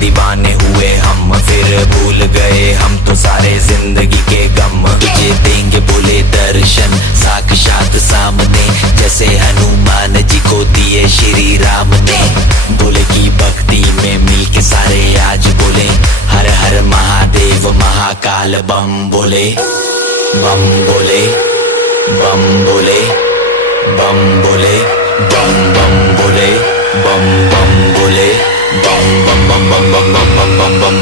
दीवाने हुए हम, फिर भूल गए हम तो सारे जिंदगी के गम। तुझे देंगे बोले दर्शन साक्षात सामने, जैसे हनुमान जी को दिए श्री राम ने। बोले की भक्ति में मिलके सारे आज बोले, हर हर महादेव महाकाल बम बोले। बम बोले, बम बोले, बम बोले, बम बम बोले, बम बम बोले, बम बम बम बम बम बम बम बम बम